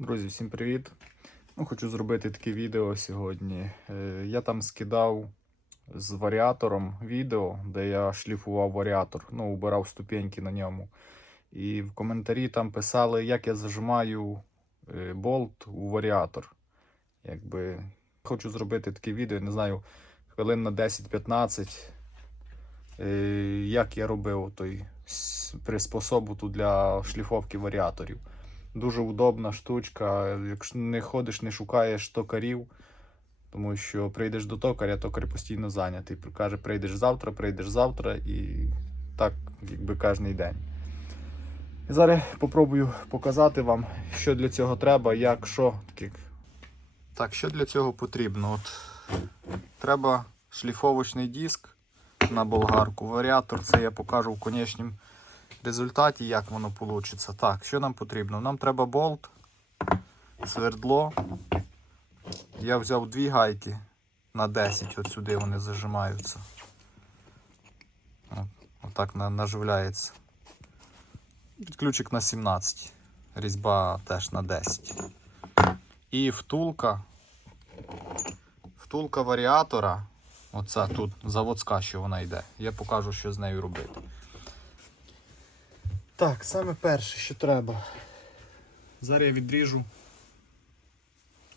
Друзі, всім привіт! Ну, хочу зробити таке відео сьогодні. Е, Я там скидав з варіатором відео, де я шліфував варіатор, ну, убирав ступеньки на ньому. І в коментарі там писали, як я зажимаю е, болт у варіатор. Якби хочу зробити таке відео, не знаю, хвилин на 10-15. е, Як я робив той приспособу для шліфовки варіаторів. Дуже удобна штучка. Якщо не ходиш, не шукаєш токарів, тому що прийдеш до токаря, токар постійно зайнятий. Каже, прийдеш завтра, прийдеш завтра і так, якби кожен день. І зараз попробую показати вам, що для цього треба, як що. Так, що для цього потрібно? От, треба шліфовочний диск на болгарку. Варіатор це я покажу в конечнім результаті, як воно вийде. Так, що нам потрібно? Нам треба болт, свердло. Я взяв дві гайки на 10, от сюди вони зажимаються. От, отак на- наживляється. Ключик на 17. Різьба теж на 10. І втулка. Втулка варіатора. Оця тут заводська, що вона йде. Я покажу, що з нею робити. Так, саме перше, що треба. Зараз я відріжу.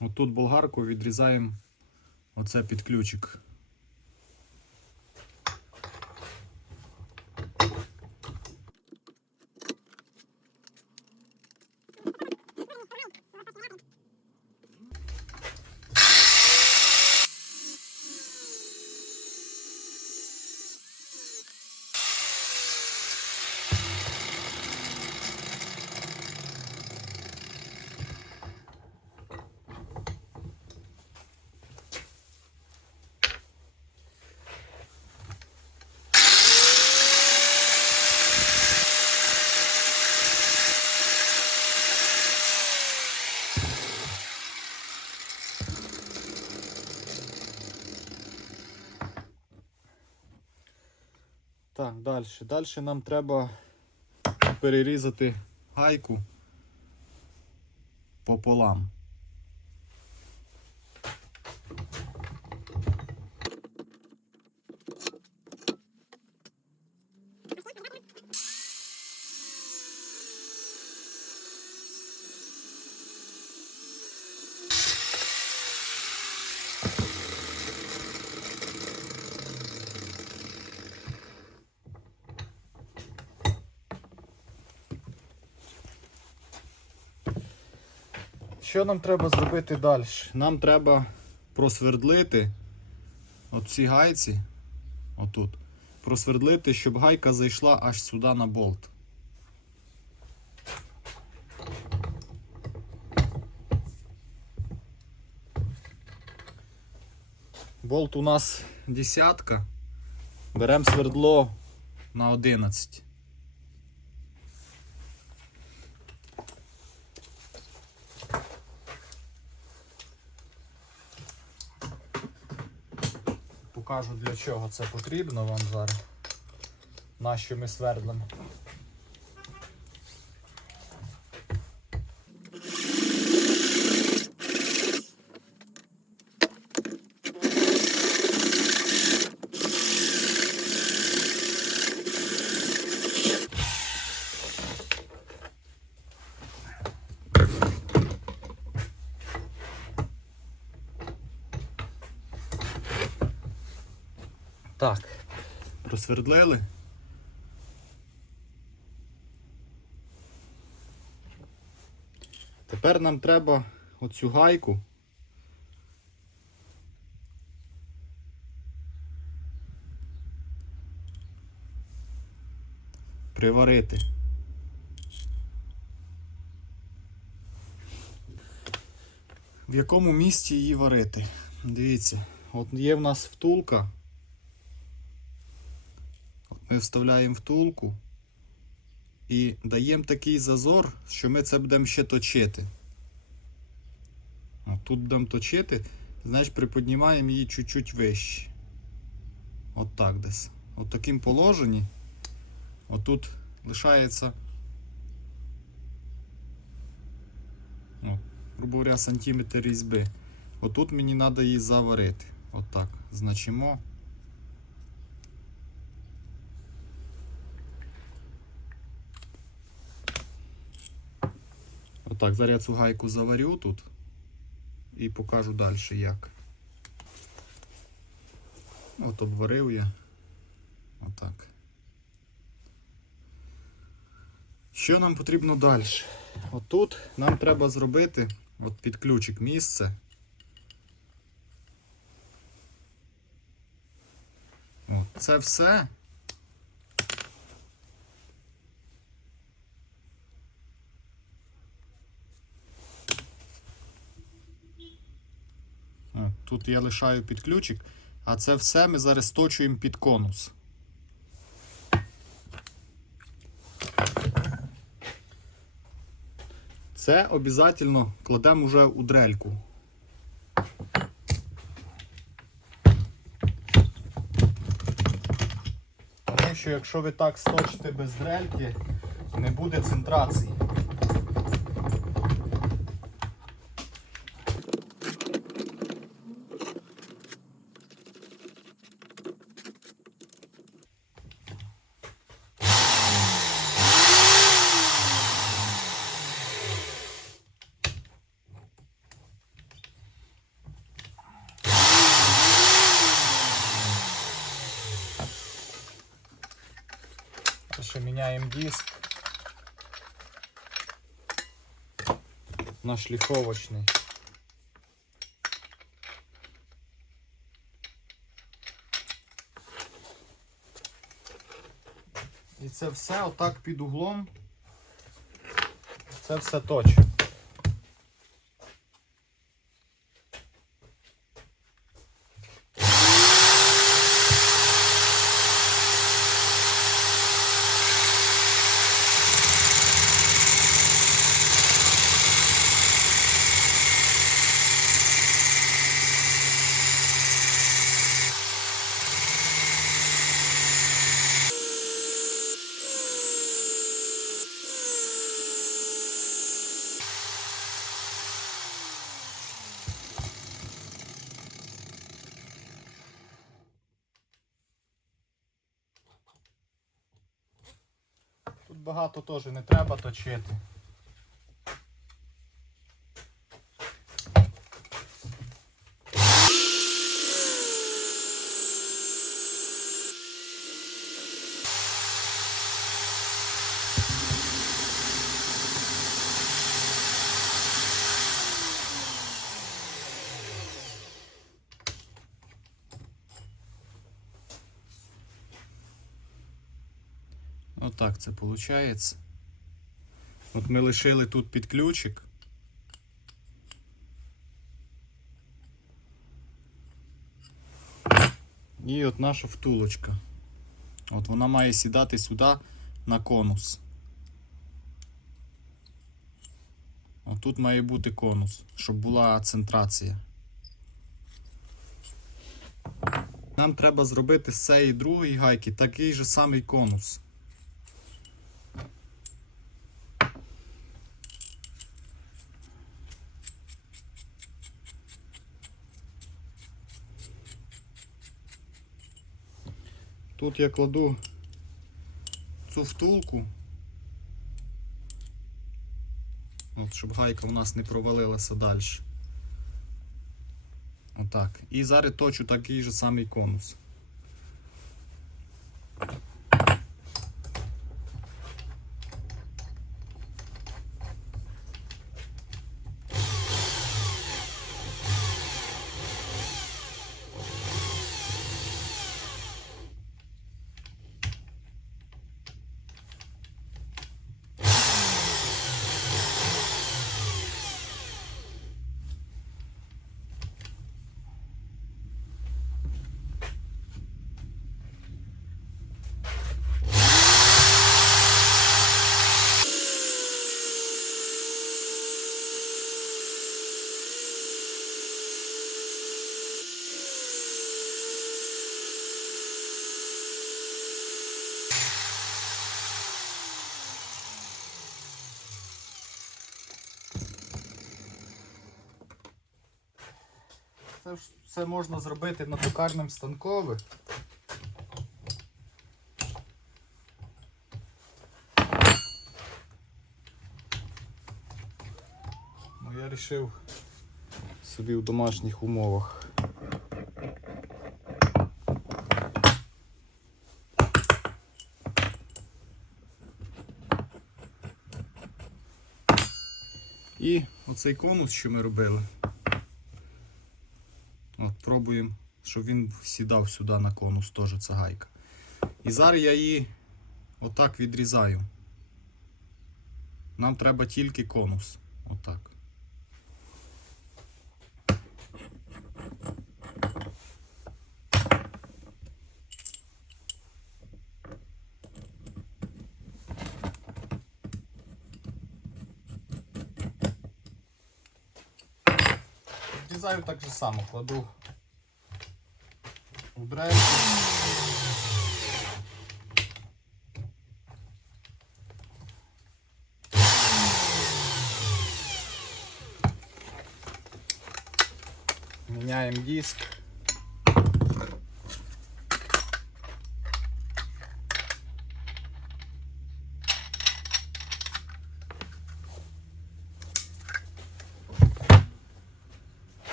Отут болгарку відрізаємо оце під ключик. Так, далі. Далі нам треба перерізати гайку пополам. Що нам треба зробити далі? Нам треба просвердлити оці гайці, отут, просвердлити, щоб гайка зайшла аж сюди на болт. Болт у нас десятка. Беремо свердло на 11. Покажу для чого це потрібно вам зараз. На що просвердлили. Тепер нам треба оцю гайку. Приварити. В якому місці її варити? Дивіться, от є в нас втулка. Ми вставляємо втулку і даємо такий зазор, що ми це будемо ще точити. От тут будемо точити, значить приподнімаємо її чуть-чуть вище. От так десь. От таким положенні. Отут лишається О, грубо говоря, сантиметр різьби. Отут мені треба її заварити. Отак. Значимо. Отак, зараз цю гайку заварю тут і покажу далі як. От обварив я. Отак. Що нам потрібно далі? Отут нам треба зробити от під ключик місце. От, це все. Тут я лишаю під ключик, а це все ми зараз точуємо під конус. Це обов'язково кладемо вже у дрельку. Тому що якщо ви так сточите без дрельки, не буде центрації. Ще міняємо диск на шліфовочний. І це все отак під углом. Це все точно. Тут багато теж не треба точити. Отак це виходить. От ми лишили тут під ключик. І от наша втулочка. От вона має сідати сюди на конус. От тут має бути конус, щоб була центрація. Нам треба зробити з цієї другої гайки такий же самий конус. Тут я кладу цю втулку, от, щоб гайка у нас не провалилася далі. Отак. І зараз точу такий же самий конус. Це ж все можна зробити на токарним станкові. Ну, я вирішив собі в домашніх умовах. І оцей конус, що ми робили. От, пробуємо, щоб він сідав сюди на конус, теж це гайка. І зараз я її отак відрізаю. Нам треба тільки конус. Отак. Відрізаю так же само, кладу в дрель. Міняємо диск.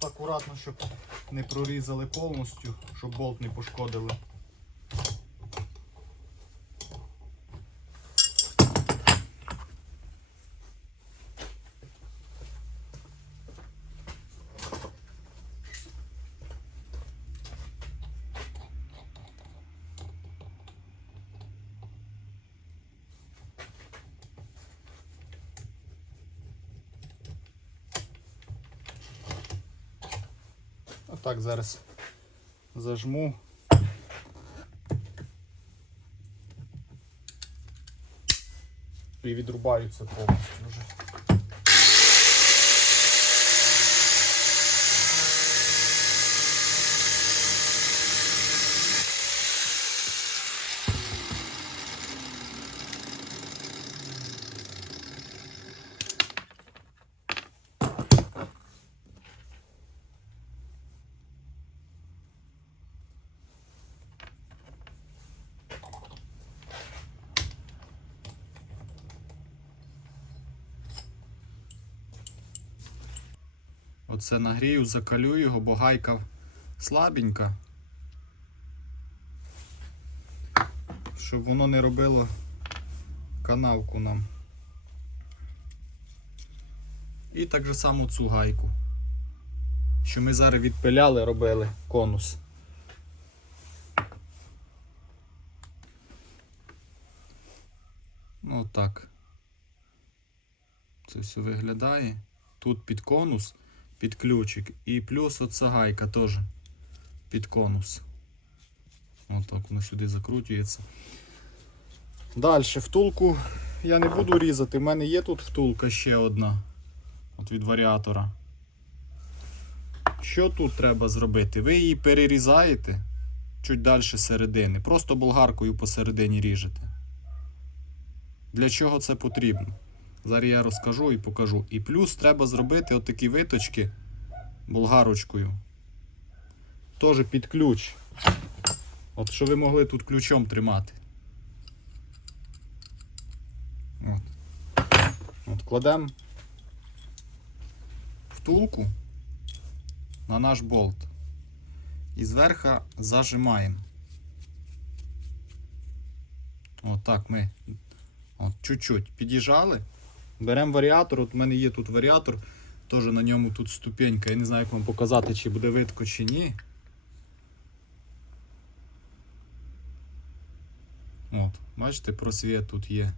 Тут акуратно, щоб не прорізали повністю, щоб болт не пошкодили. Отак зараз зажму. І відрубаю це повністю вже. Оце нагрію, закалю його, бо гайка слабенька. Щоб воно не робило канавку нам. І так же само цю гайку. Що ми зараз відпиляли, робили конус. Ну так. Це все виглядає. Тут під конус, під ключик. І плюс оця гайка теж під конус. Отак воно сюди закручується. Далі втулку я не буду різати. У мене є тут втулка ще одна. От від варіатора. Що тут треба зробити? Ви її перерізаєте чуть далі середини. Просто болгаркою посередині ріжете. Для чого це потрібно? Зараз я розкажу і покажу. І плюс треба зробити отакі виточки болгарочкою. Теж під ключ. От що ви могли тут ключом тримати. От. От кладемо втулку на наш болт. І зверху зажимаємо. Отак ми чуть-чуть під'їжджали. Беремо варіатор. От у мене є тут варіатор, теж на ньому тут ступенька. Я не знаю, як вам показати, чи буде видко, чи ні. От, бачите, просвіт тут є.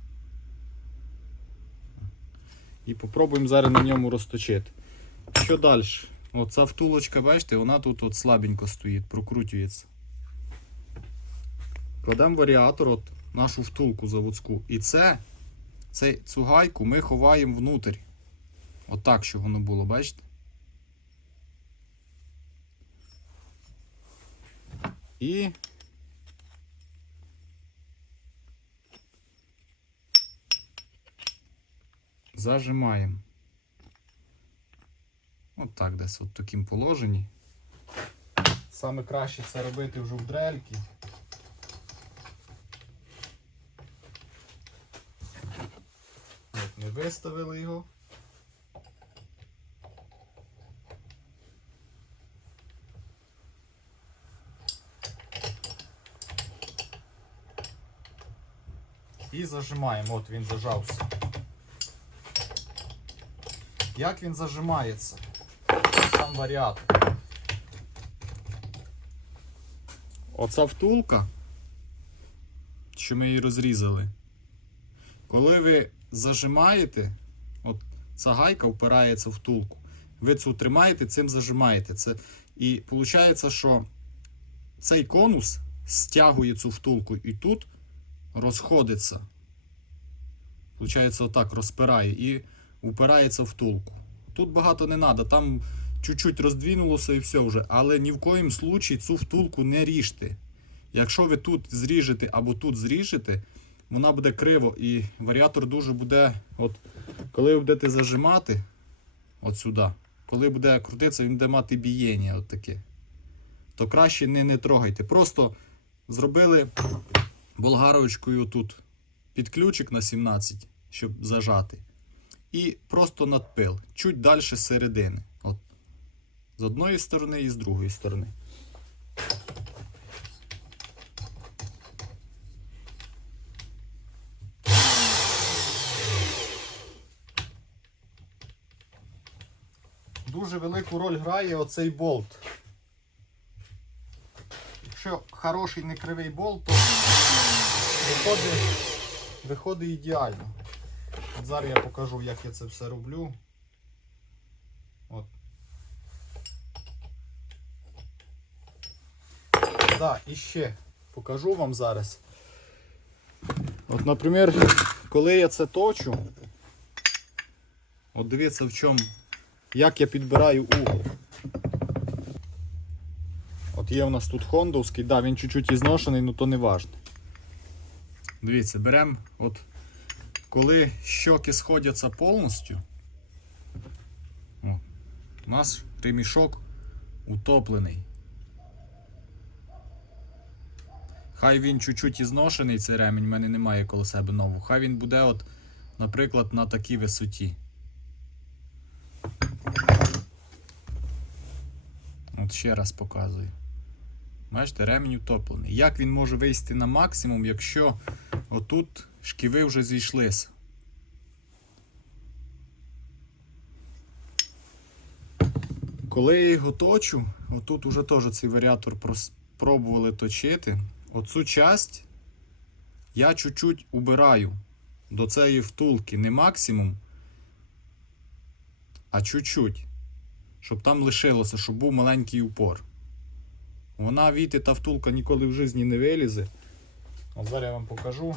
І попробуємо зараз на ньому розточити. Що далі? Оця втулочка, бачите, вона тут от слабенько стоїть, прокручується. Кладемо варіатор, от нашу втулку заводську. І це, цей, цю гайку ми ховаємо внутрь. Отак, щоб воно було, бачите? І зажимаємо. От так десь от в такому положенні. Саме краще це робити вже в дрельки. От, ми виставили його. І зажимаємо. От він зажався. Як він зажимається? Сам варіатор. Оця втулка, що ми її розрізали. Коли ви зажимаєте, от ця гайка впирається в втулку. Ви цю тримаєте, цим зажимаєте. Це, і виходить, що цей конус стягує цю втулку і тут розходиться. Получається, отак розпирає і упирається в втулку. Тут багато не треба, там чуть-чуть роздвинулося і все вже. Але ні в коїм случаї цю втулку не ріжте. Якщо ви тут зріжете або тут зріжете, вона буде криво і варіатор дуже буде. От, коли ви будете зажимати от сюди, коли буде крутитися, він буде мати бієння от таке. То краще не, не трогайте. Просто зробили болгаровочкою тут під ключик на 17, щоб зажати. І просто надпил. Чуть далі середини. От. З одної сторони і з другої сторони. Дуже велику роль грає оцей болт. Якщо хороший не кривий болт, то виходить, виходить ідеально. От зараз я покажу, як я це все роблю. От. Да, і ще покажу вам зараз. От, наприклад, коли я це точу, от дивіться в чому, як я підбираю угол. От є у нас тут хондовський, да, він чуть-чуть ізношений, але то не важно. Дивіться, беремо, от коли щоки сходяться повністю, о, у нас ремішок утоплений. Хай він чуть-чуть ізношений, цей ремінь, в мене немає коло себе нового. Хай він буде, от, наприклад, на такій висоті. Ще раз показую. Бачите, ремінь утоплений. Як він може вийти на максимум, якщо отут шківи вже зійшлися? Коли я його точу, отут уже теж цей варіатор пробували точити. Оцю часть я чуть-чуть убираю до цієї втулки. Не максимум, а чуть-чуть. Щоб там лишилося, щоб був маленький упор. Вона віти та втулка ніколи в житті не вилізе. От зараз я вам покажу.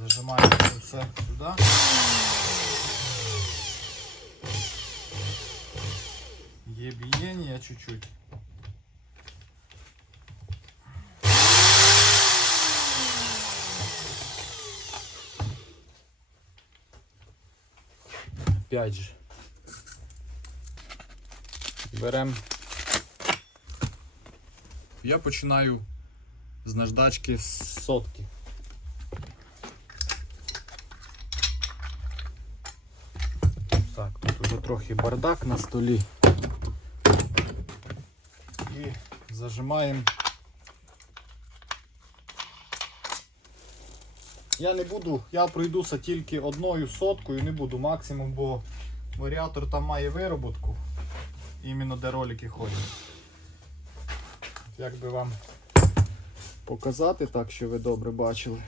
Зажимаємо це сюди. Є бієння чуть-чуть. Опять же. Берем. Я починаю з наждачки з сотки. Так, тут уже трохи бардак на столі. І зажимаємо. Я не буду, я пройдуся тільки одною соткою, не буду максимум, бо варіатор там має вироботку. Іменно де ролики ходять. як би вам показати так, що ви добре бачили.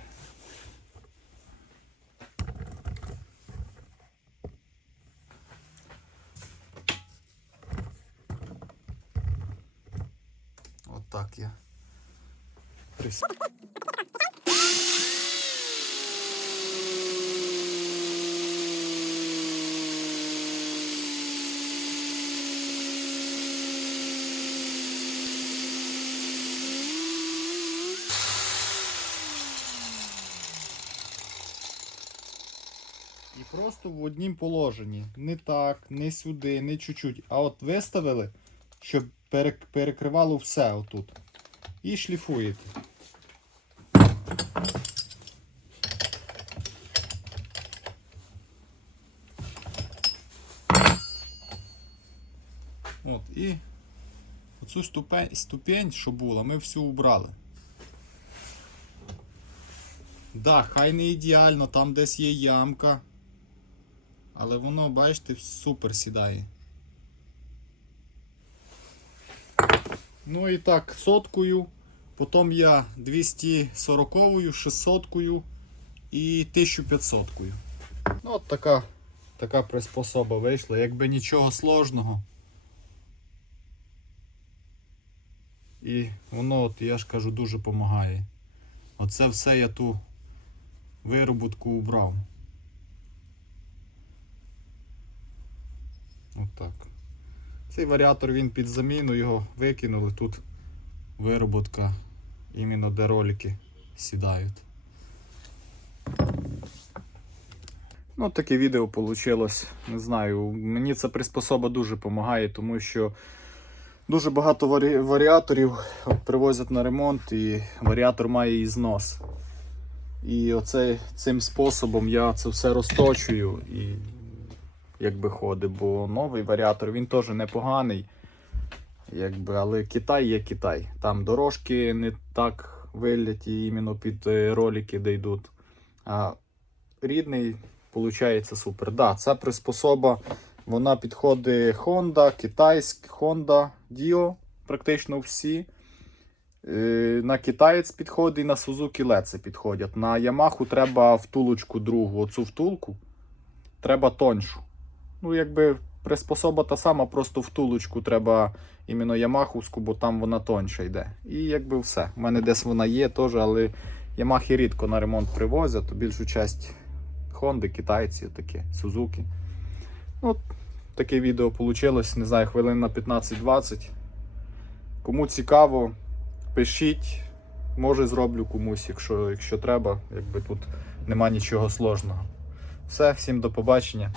Отак я. Прис... І просто в однім положенні. Не так, не сюди, не чуть-чуть. А от виставили, щоб перекривало все отут. І шліфуєте. От, і оцю ступень, ступень, що була, ми всю убрали. Да, хай не ідеально, там десь є ямка. Але воно, бачите, супер сідає. Ну і так, соткою. Потім я 240-ю, 600-кою і 1500-кою. Ну, от така, така приспособа вийшла, якби нічого сложного. І воно, от, я ж кажу, дуже допомагає. Оце все я ту вироботку убрав. Отак. Цей варіатор він під заміну, його викинули. Тут вироботка, іменно де ролики сідають. Ну, таке відео вийшло. Не знаю. Мені ця приспособа дуже допомагає, тому що дуже багато варі... варіаторів привозять на ремонт і варіатор має і знос. І оце, цим способом я це все розточую і якби ходить, бо новий варіатор він теж непоганий. Якби, але Китай є Китай. Там дорожки не так виляті іменно під е, ролики, де йдуть. А рідний, виходить, супер. Да, ця приспособа, вона підходить Honda, китайськ, Honda, Dio, практично всі. Е, На китаєць підходить і на Suzuki Lece підходять. На Yamaha треба втулочку другу, оцю втулку. Треба тоншу. Ну, якби приспособа та сама, просто втулочку треба іменно Ямаховську, бо там вона тонша йде. І якби все. У мене десь вона є теж, але Ямахи рідко на ремонт привозять, то більшу часть Хонди, китайці, таке, Сузуки. От таке відео вийшло, не знаю, хвилин на 15-20. Кому цікаво, пишіть. Може зроблю комусь, якщо, якщо треба, якби тут нема нічого сложного. Все, всім до побачення.